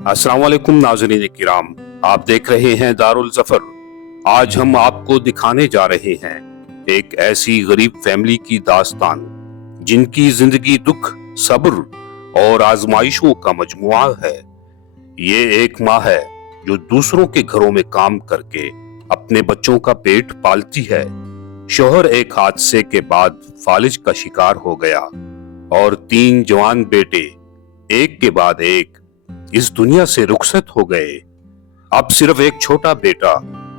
अस्सलाम वालेकुम नाज़रीन किराम, आप देख रहे हैं दारुल ज़फ़र। आज हम आपको दिखाने जा रहे हैं एक ऐसी गरीब फैमिली की दास्तान जिनकी जिंदगी दुख, सब्र और आजमाइशों का मजमुआ है। ये एक माँ है जो दूसरों के घरों में काम करके अपने बच्चों का पेट पालती है। शौहर एक हादसे के बाद फालिज का शिकार हो गया और 3 जवान बेटे एक के बाद एक इस दुनिया से रुखसत हो गए। अब सिर्फ एक छोटा बेटा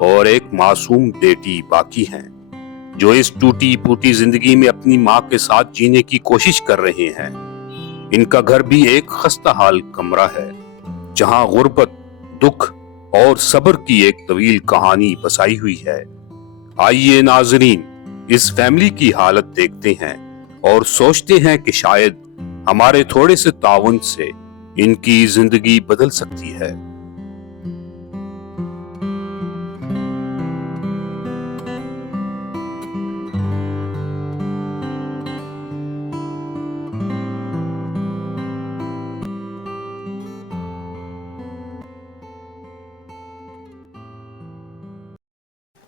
और एक मासूम बेटी बाकी हैं, जो इस टूटी फूटी जिंदगी में अपनी माँ के साथ जीने की कोशिश कर रहे हैं। इनका घर भी एक खस्ता हाल कमरा है, जहां गुर्बत, दुख और सब्र की एक तवील कहानी बसाई हुई है। आइए नाजरीन, इस फैमिली की हालत देखते हैं और सोचते हैं कि शायद हमारे थोड़े से ताउन से इनकी जिंदगी बदल सकती है।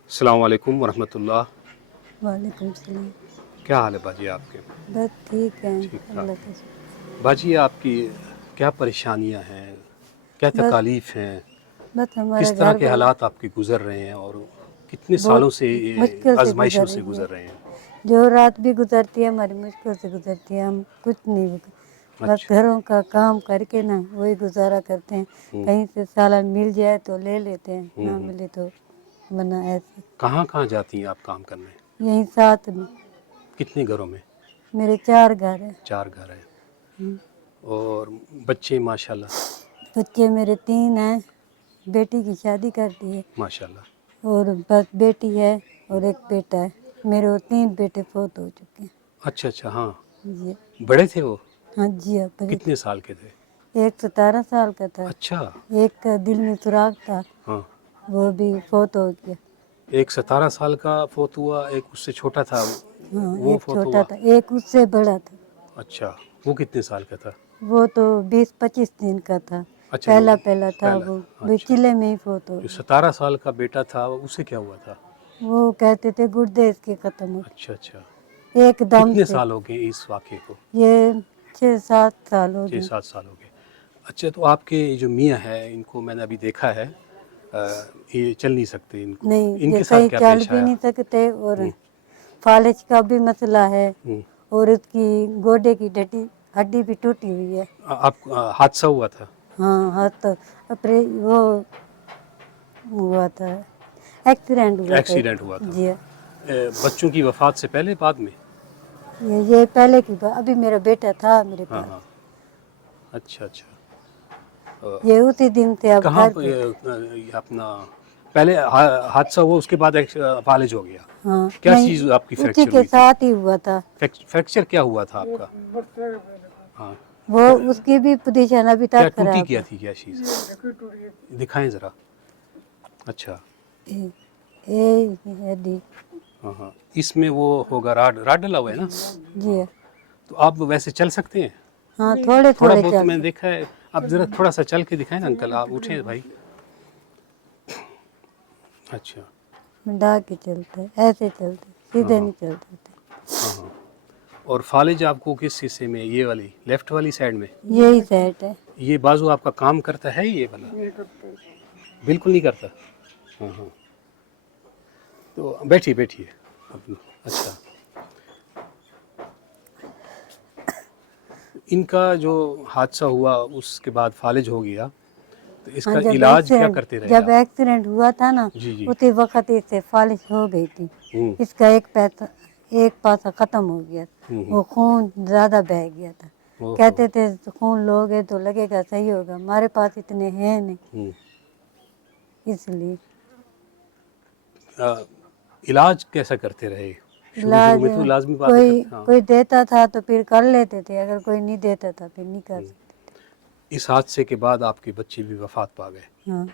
अस्सलाम वालेकुम वरहमतुल्लाह। वालेकुम सलाम। क्या हाल है बाजी आपके? बस ठीक है, ठीक अल्लाह ठाक। का शुक्र। बाजी आपकी क्या परेशानियां हैं, क्या बस तकालीफ हैं, बस हमारा किस तरह घर के बहुत हालात आपके गुजर रहे हैं और कितने बहुत सालों से ये मुश्किल से आजमाइशों गुजर से रही है। गुजर रहे हैं? जो रात भी गुजरती है हमारी मुश्किल से गुजरती है। हम कुछ नहीं, बस अच्छा। घरों का काम करके ना वही गुजारा करते हैं। हम्म, कहीं से सालन मिल जाए तो ले लेते हैं, ना हम्म। मिले तो वरना ऐसे। कहाँ कहाँ जाती हैं आप काम करने? यहीं साथ में कितने घरों में? मेरे 4 घर हैं। 4 घर हैं। हम्म। और बच्चे माशाल्लाह? बच्चे मेरे 3 हैं। बेटी की शादी कर दी है माशाल्लाह। और बस बेटी है और एक बेटा है। मेरे वो 3 बेटे फौत हो चुके हैं। अच्छा अच्छा, हाँ। जी बड़े थे वो? हाँ जी। अब कितने साल के थे? एक 17 साल का था, अच्छा। एक का दिल में सुराख था, हाँ। वो भी फौत हो गया। एक 17 साल का फोत हुआ, एक उससे छोटा था हाँ, वो एक फोत छोटा हुआ। था, एक उससे बड़ा था। अच्छा, वो कितने साल का था? वो तो 20-25 दिन का था। अच्छा, वो पहला पहला था पहला। वो, अच्छा, चिल्ले में ही फौत हो जो गया। 17 साल का बेटा था उसे क्या हुआ था? वो कहते थे गुर्दे इसके खत्म हो अच्छा अच्छा। गए एकदम कितने से। साल हो गए इस वाक़े को? ये 6-7 साल हो गए। 6-7 साल हो गए। अच्छा, तो आपके जो मियाँ हैं इनको मैंने अभी देखा है, ये चल नहीं सकते, इनको नहीं, ये इनके साथ कहीं क्या चल पेश भी आया? नहीं सकते और फालिज का भी मसला है हम्म। और उसकी गोडे की हड्डी भी टूटी हुई है। आप हादसा हुआ था? हाँ, हाथ अपने वो हुआ था, एक्सीडेंट हुआ था। एक्सीडेंट हुआ था? जी बच्चों की वफ़ात से पहले बाद में? ये पहले की बात। अभी मेरा बेटा था मेरे हाँ पास, हाँ। अच्छा अच्छा। ये उसी दिन से अब कहाँ घर पे पे। ये अपना पहले हादसा हुआ, उसके बाद फालिज हो गया? हाँ क्या नहीं, चीज़ आपकी उसी फ्रैक्चर के हुई थी? साथ ही हुआ था। फ्रैक्चर क्या हुआ था आपका? हाँ। वो उसकी भी पोजीशन अभी क्या तक टूटी खराब क्या है। थी, क्या चीज़? दिखाएं ज़रा। अच्छा। ए, ए, हड्डी। हाँ हाँ, इसमें वो होगा, राड राड डला हुआ है ना? जी हाँ। तो आप वैसे चल सकते हैं? हाँ, थोड़े थोड़ा थोड़े बहुत तो चल मैंने देखा है। आप ज़रा थोड़ा सा चल के दिखाएं ना अंकल, आप उठें भाई। अच्छा। डा के चलते, ऐसे चलते, हाँ सीधे हाँ। नहीं चलते थे। हाँ हाँ। और फालिज आपको किस हिस्से में, ये वाली लेफ्ट वाली साइड में? यही सेट है। ये बाजू आपका काम करता है ये वाला? बिल्कुल नहीं करता। हाँ हाँ। तो बैठिए बैठिए अपना। अच्छा, इनका जो हादसा हुआ उसके बाद फालिज हो गया, तो हाँ, इसका इलाज क्या करते रहे जब आप? एक्सीडेंट हुआ था ना, जी जी। उसी वक्त इससे फालिज हो गई थी। इसका एक पासा खत्म हो गया, वो खून ज़्यादा बह गया था। ओहो। कहते थे तो खून लोगे तो लगेगा सही होगा, हमारे पास इतने हैं नहीं, इसलिए इलाज कैसा करते रहे? शुरू शुरू इलाज में तो लाजमी बात है कोई करते, हाँ। कोई देता था तो फिर कर लेते थे, अगर कोई नहीं देता था फिर नहीं कर सकते। इस हादसे के बाद आपके बच्चे भी वफात पा गए? हाँ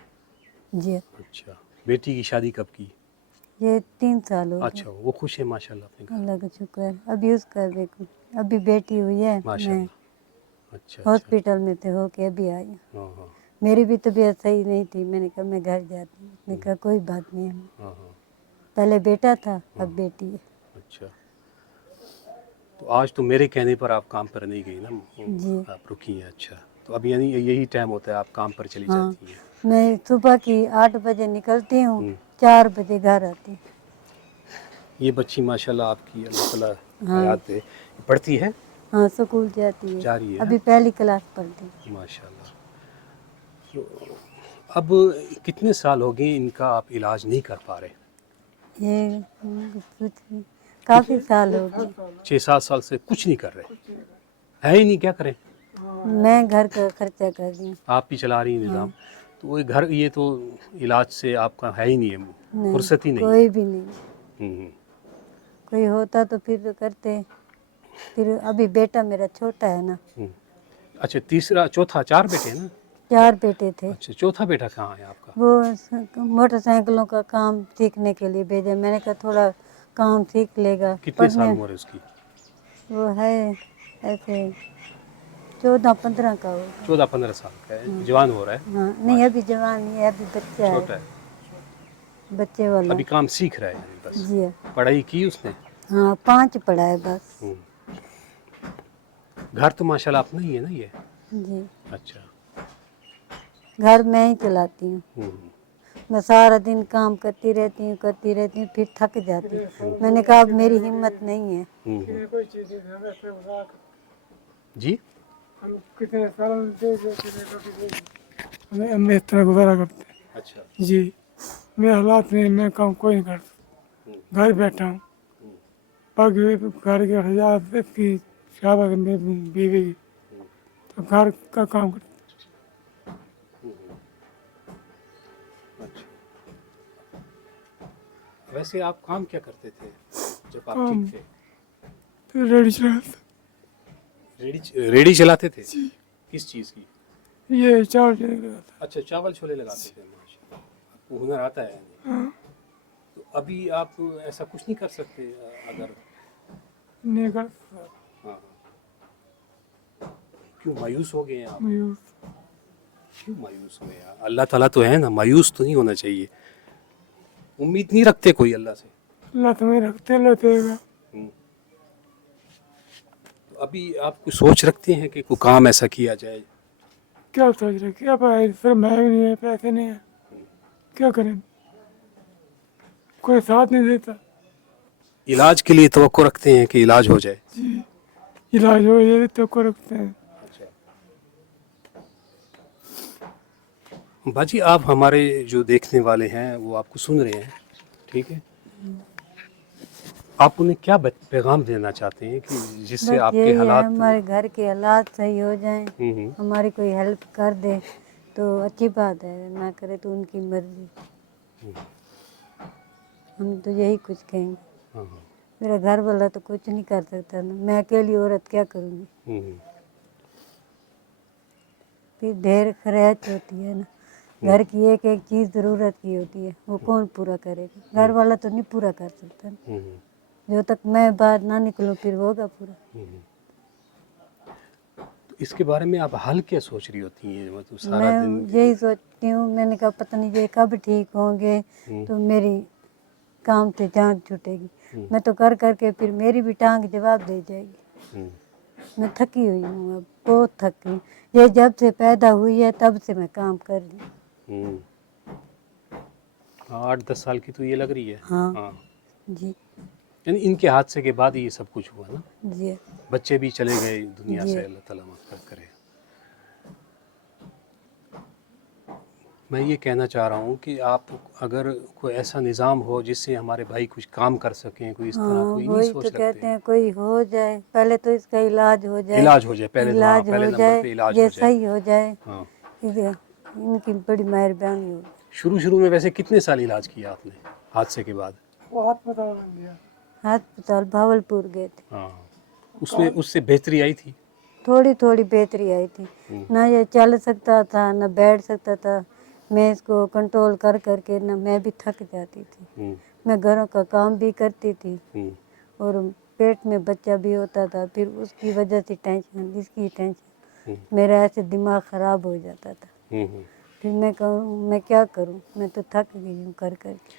जी। अच्छा। बेटी की शादी कब की? ये 3 साल हो गए। अच्छा, वो खुश है माशाल्लाह अपने घर? अल्लाह का शुक्र है। अभी उसका भी अभी बेटी हुई है। मैं माशाल्लाह। अच्छा अच्छा। हॉस्पिटल में थे होके अभी आई हूँ। हाँ हाँ। मेरी भी तबीयत सही नहीं थी, मैंने कहा मैं घर जाती हूँ। उसने कहा कोई बात नहीं है, हाँ हाँ। पहले बेटा था अब बेटी है। अच्छा, तो आज तो मेरे कहने पर आप काम पर नहीं गई ना, जी आप रुकी हैं। अच्छा, तो अब यानी यही टाइम होता है आप काम पर चली हाँ, जाती हैं। मैं सुबह की 8 बजे निकलती हूँ, हम्म। 4 बजे घर आती हूँ। ये बच्ची माशाल्लाह आपकी अल्लाह ताला हाँ हयात दे, पढ़ती है, हाँ, स्कूल जाती है, जा रही है अभी पहली क्लास पढ़ती है। माशाल्लाह। तो अब कितने साल हो गए इनका आप इलाज नहीं कर पा रहे? ये कुछ काफ़ी साल हो गए। 6-7 साल से कुछ नहीं कर रहे, है ही नहीं, क्या करें? मैं घर का खर्चा कर रही हूँ। आप भी चला रही हैं निज़ाम, तो वो घर, ये तो इलाज से आपका है ही नहीं है, नहीं, फुर्सत ही नहीं है। कोई भी नहीं, हम्म। कोई होता तो फिर तो करते। फिर अभी बेटा मेरा छोटा है ना, हम्म। अच्छा, तीसरा चौथा, 4 बेटे हैं ना? 4 बेटे थे। अच्छा, चौथा बेटा कहाँ है आपका? वो मोटरसाइकिलों का काम सीखने के लिए भेजा, मैंने कहा थोड़ा काम सीख लेगा कितने साल पढ़ने। उम्र है उसकी? वो है ऐसे 14-15 का होगा। 14-15 साल का है, जवान हो रहा है। हाँ नहीं, अभी जवान नहीं है, अभी बच्चा है, छोटा है, बच्चे वाला अभी है। काम सीख रहा है यानी बस। जी हाँ। पढ़ाई की उसने? हाँ 5 पढ़ा है बस। घर तो माशाल्लाह अपना ही है ना ये? जी, अच्छा। घर मैं ही चलाती हूँ। हम्म। मैं सारा दिन काम करती रहती हूँ फिर थक जाती हूँ। मैंने कहा अब मेरी हिम्मत नहीं है। जी, हम कितने साल हम इस तरह गुजारा करते हैं। अच्छा। जी, मेरे हालात नहीं, मैं काम कोई नहीं करता, घर बैठा हूँ। बाकी घर के हालात की शाबाश मेरी बीवी की, तो घर का काम करते। अच्छा, वैसे आप काम क्या करते थे जब आप काम ठीक थे? तो रेडी चलाते, रेडी चलाते थे? किस चीज़ की? ये चावल चले गया था। अच्छा, चावल छोले लगाते थे, माशाल्लाह, आपको हुनर आता है यानी। हाँ, तो अभी आप ऐसा कुछ नहीं कर सकते अगर? नहीं करता, हाँ, क्यों मायूस हो गए हैं आप? मयूर क्यों मायूस हुए यार? अल्लाह ताला तो है ना, मायूस तो नहीं होना चाहिए। उम्मीद नहीं रखते कोई अल्लाह से? अल्लाह तुम्हें रखते, अल्लाह देगा। हम्म। तो अभी आप कुछ सोच रखते हैं कि कोई काम ऐसा किया जाए? क्या सोच रहे, क्या पता, सर मैं भी नहीं है, पैसे नहीं है, क्या करें, कोई साथ नहीं देता। इलाज के लिए तवक्को रखते हैं कि इलाज हो जाए? जी, इलाज हो जाए तो को रखते हैं। अच्छा, बाजी, आप हमारे जो देखने वाले हैं वो आपको सुन रहे हैं, ठीक है? आप उन्हें क्या पैगाम देना चाहते हैं कि जिससे बस आपके यही है, हालात? हमारे घर के हालात सही हो जाएं, हम्म। हमारी कोई हेल्प कर दे तो अच्छी बात है, ना करे तो उनकी मर्जी। हम तो यही कुछ कहेंगे। हाँ हाँ। मेरा घर वाला तो कुछ नहीं कर सकता ना, मैं अकेली औरत क्या करूँगी। हम्म। फिर ढेर खर्च होती है ना, घर की एक एक चीज़ ज़रूरत की होती है, वो कौन पूरा करेगा। घर वाला तो नहीं पूरा कर सकता ना। हम्म। जो तक मैं बाहर ना निकलूँ फिर होगा पूरा। तो इसके बारे में आप हल क्या सोच रही होती हैं, मतलब सारा मैं दिन? यही सोचती हूँ, मैंने कहा पता नहीं ये कब ठीक होंगे तो मेरी काम से जान छूटेगी। मैं तो कर करके फिर मेरी भी टांग जवाब दे जाएगी। मैं थकी हुई हूँ, अब बहुत थकी हूँ। ये जब से पैदा हुई है तब से मैं काम कर रही हूँ। हाँ, 8-10 साल की तो ये लग रही है। हाँ हाँ, जी यानी इनके हादसे के बाद ही ये सब कुछ हुआ ना? जी बच्चे भी चले गए दुनिया जी। से, अल्लाह ताला मग़फ़िरत करे। मैं ये कहना चाह रहा हूँ कि आप, अगर कोई ऐसा निज़ाम हो जिससे हमारे भाई कुछ काम कर सकें, कोई इस तरह हाँ कोई नहीं वही सोच तो रखते? कहते हैं कोई हो जाए, पहले तो इसका इलाज हो जाए। इलाज हो जाए पहले, तो हाँ, इलाज पहले हो नंबर जाए, पे इलाज ये हो जाए। सही हो जाए, हाँ। इनकी बड़ी मेहरबानी होगी। शुरू में वैसे कितने साल इलाज किया आपने हादसे के बाद? वो हाथ पता लग गया, अस्पताल भावलपुर गए थे। हाँ, उसमें उससे बेहतरी आई थी? थोड़ी थोड़ी बेहतरी आई थी, ना ये चल सकता था ना बैठ सकता था। मैं इसको कंट्रोल कर करके ना मैं भी थक जाती थी। मैं घरों का काम भी करती थी और पेट में बच्चा भी होता था, फिर उसकी वजह से टेंशन, इसकी टेंशन, मेरा ऐसे दिमाग ख़राब हो जाता था। फिर मैं कहूँ मैं क्या करूँ, मैं तो थक गई हूँ कर कर के।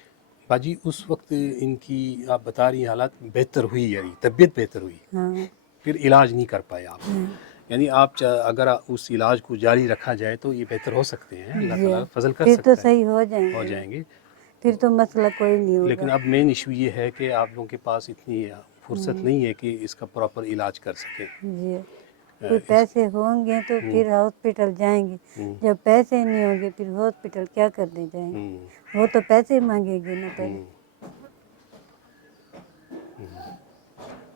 बाजी उस वक्त इनकी आप बता रही हैं हालात बेहतर हुई, यानी तबीयत बेहतर हुई, हाँ फिर इलाज नहीं कर पाए आप, हाँ यानी आप अगर उस इलाज को जारी रखा जाए तो ये बेहतर हो सकते हैं, अल्लाह जी, ताला फजल कर फिर सकता तो है, सही हो हो जाएंगे, जाएंगे। फिर तो मसला कोई नहीं लेकिन होगा। अब मेन इशू ये है कि आप लोगों के पास इतनी फुर्सत नहीं है कि इसका प्रॉपर इलाज कर सकें। जी, कोई पैसे होंगे तो फिर हॉस्पिटल जाएंगे, जब पैसे नहीं होंगे फिर हॉस्पिटल क्या करने जाएंगे, वो तो पैसे मांगेंगे ना पहले।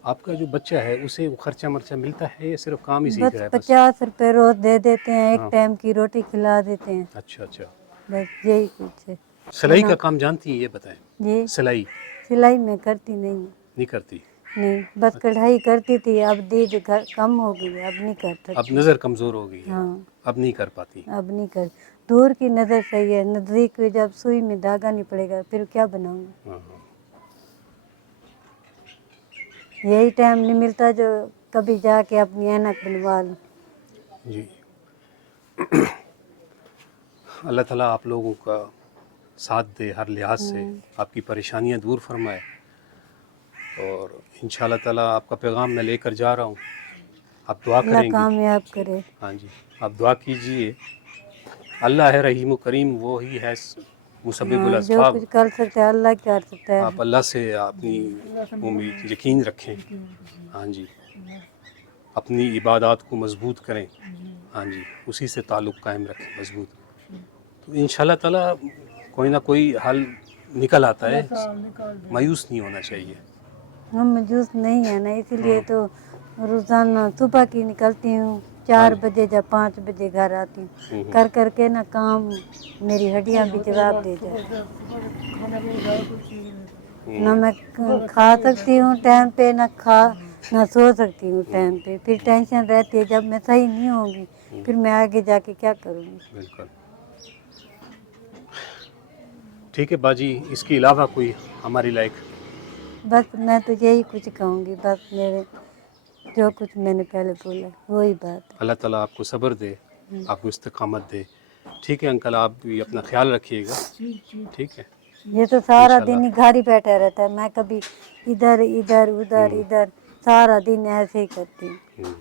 आपका जो बच्चा है उसे खर्चा मर्चा मिलता है या सिर्फ काम ही सीख बस रहा है? 50 रुपए रोज दे देते हैं, एक हाँ। टाइम की रोटी खिला देते हैं, अच्छा अच्छा। बस यही कुछ है। सिलाई का काम जानती हैं, ये बताएं। जी, सिलाई सिलाई में करती नहीं हूँ। नहीं करती? नहीं, बस कढ़ाई करती थी, अब दीद कम हो गई, अब नहीं कर अब सकती। नज़र कमज़ोर हो गई है, हाँ, अब नहीं कर पाती। अब नहीं कर, दूर की नज़र सही है, नज़दीक में जब सुई में धागा नहीं पड़ेगा फिर क्या बनाऊंगी। हाँ हाँ। यही टाइम नहीं मिलता जो कभी जाके अपनी ऐनक बनवा लूँ। जी अल्लाह ताला आप लोगों का साथ दे, हर लिहाज से आपकी परेशानियां दूर फरमाए, और इंशाल्लाह ताला आपका पैगाम मैं लेकर जा रहा हूँ, आप दुआ अल्लाह करेंगी। कामयाब करे। हाँ जी, आप दुआ कीजिए, अल्लाह है रहीम करीम, वो ही है मुसब्बिबुल हाँ, जो अस्बाब। कुछ कर सकता है अल्लाह कर सकता है। आप अल्लाह से अपनी उम्मीद यकीन रखें, हाँ जी, अपनी इबादत को मजबूत करें, हाँ जी, उसी से ताल्लुक़ कायम रखें मजबूत, तो इंशाल्लाह ताला कोई ना कोई हल निकल आता है, मायूस नहीं होना चाहिए। हम मजूस नहीं है ना, इसीलिए तो रोज़ाना सुबह की निकलती हूँ 4 बजे या 5 बजे घर आती हूँ, कर कर के ना काम मेरी हड्डियाँ भी जवाब दे जाए। ना मैं खा सकती हूँ टाइम पे, ना सो सकती हूँ टाइम पे, फिर टेंशन रहती है जब मैं सही नहीं होंगी फिर मैं आगे जाके क्या करूँगी। बिल्कुल ठीक है बाजी, इसके अलावा कोई हमारी लायक? बस मैं तो यही कुछ कहूँगी, बस मेरे जो कुछ मैंने पहले बोला वही बात है। अल्लाह ताला आपको सब्र दे, आपको इस्तिकामत दे। ठीक है अंकल, आप भी अपना ख्याल रखिएगा, ठीक है? ये तो सारा दिन ही घर ही बैठा रहता है, मैं कभी इधर इधर उधर इधर सारा दिन ऐसे ही करती हूँ।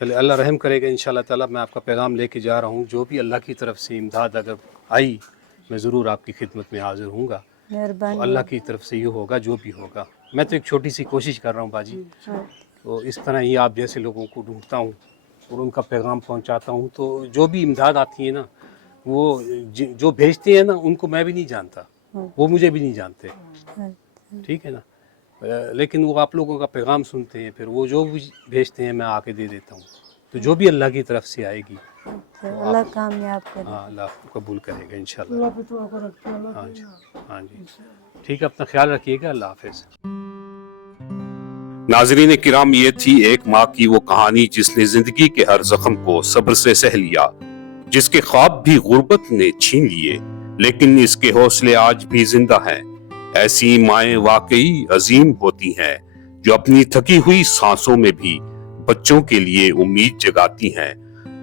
चलिए अल्लाह रहम करेगा इंशाल्लाह ताला। मैं आपका पैगाम लेके जा रहा हूँ, जो भी अल्लाह की तरफ से इमदाद अगर आई मैं ज़रूर आपकी खिदमत में हाज़िर हूँगा, तो मेहरबानी। अल्लाह की तरफ से ये होगा जो भी होगा। मैं तो एक छोटी सी कोशिश कर रहा हूँ बाजी, तो इस तरह ही आप जैसे लोगों को ढूंढता हूँ और उनका पैगाम पहुँचाता हूँ, तो जो भी इमदाद आती है ना, वो जो भेजते हैं ना उनको मैं भी नहीं जानता, वो मुझे भी नहीं जानते, ठीक है ना, लेकिन वो आप लोगों का पैगाम सुनते हैं, फिर वो जो भी भेजते हैं मैं आके दे देता हूँ। तो जो भी अल्लाह की तरफ से आएगी अल्लाह कामयाब करे। हाँ अल्लाह आपको कबूल करेगा इंशाल्लाह। हाँ जी, हाँ जी, ठीक है, अपना ख्याल रखिएगा, अल्लाह हाफिज़। नाज़रीन किराम, ये थी एक माँ की वो कहानी जिसने जिंदगी के हर जख्म को सब्र से सह लिया, जिसके ख्वाब भी गुर्बत ने छीन लिए, लेकिन इसके हौसले आज भी जिंदा हैं। ऐसी माएं वाकई अजीम होती हैं, जो अपनी थकी हुई सांसों में भी बच्चों के लिए उम्मीद जगाती हैं।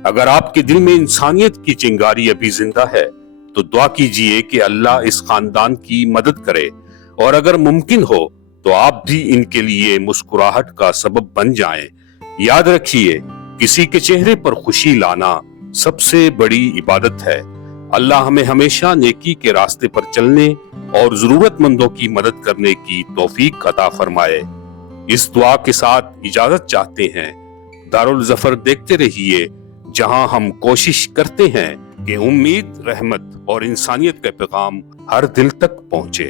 अगर आपके दिल में इंसानियत की चिंगारी अभी जिंदा है तो दुआ कीजिए कि अल्लाह इस खानदान की मदद करे, और अगर मुमकिन हो तो आप भी इनके लिए मुस्कुराहट का सबब बन जाएं। याद रखिए, किसी के चेहरे पर खुशी लाना सबसे बड़ी इबादत है। अल्लाह हमें हमेशा नेकी के रास्ते पर चलने और जरूरतमंदों की मदद करने की तौफीक अता फरमाए। इस दुआ के साथ इजाजत चाहते हैं। दारुल जफर देखते रहिए, जहां हम कोशिश करते हैं कि उम्मीद, रहमत और इंसानियत का पैगाम हर दिल तक पहुंचे।